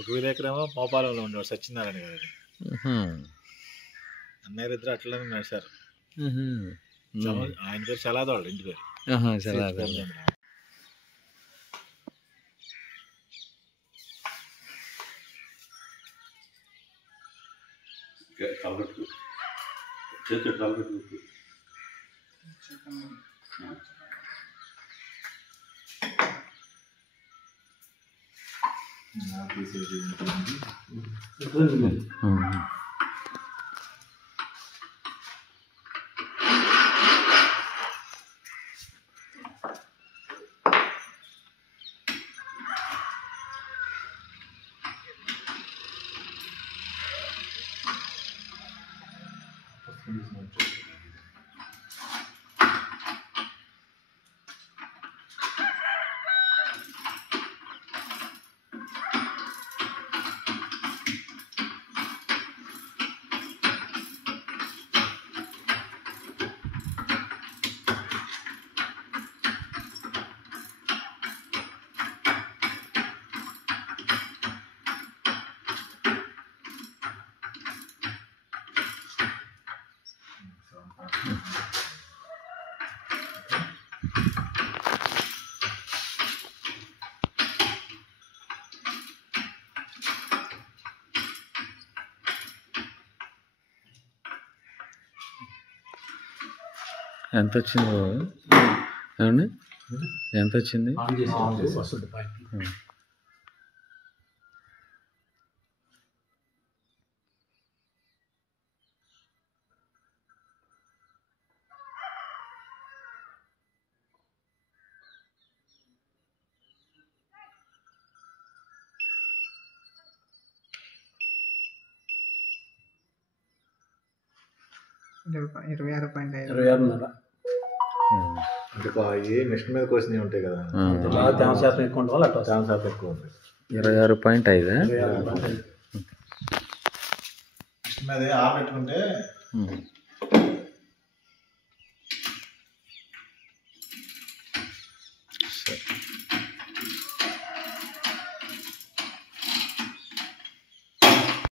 ఒక విలేకరేమో మోపాలంలో ఉండేవాడు సత్యనారాయణ గారు. అన్నయ్య ఇద్దరు అట్లనే నడిచారు. ఆయన పేరు చలాదవాడు, ఇంటి పేరు. ఎంత వచ్చింది ఏమండి? ఎంత వచ్చింది? అంటే నెక్స్ట్ మీద క్వశ్చన్ ఉంటాయి కదా, శాతం ఎక్కువ ఉంటుంది, అట్లా శాతం ఎక్కువ ఉంటుంది. 26.5 నెక్స్ట్ మీద ఆరు పెట్టుకుంటే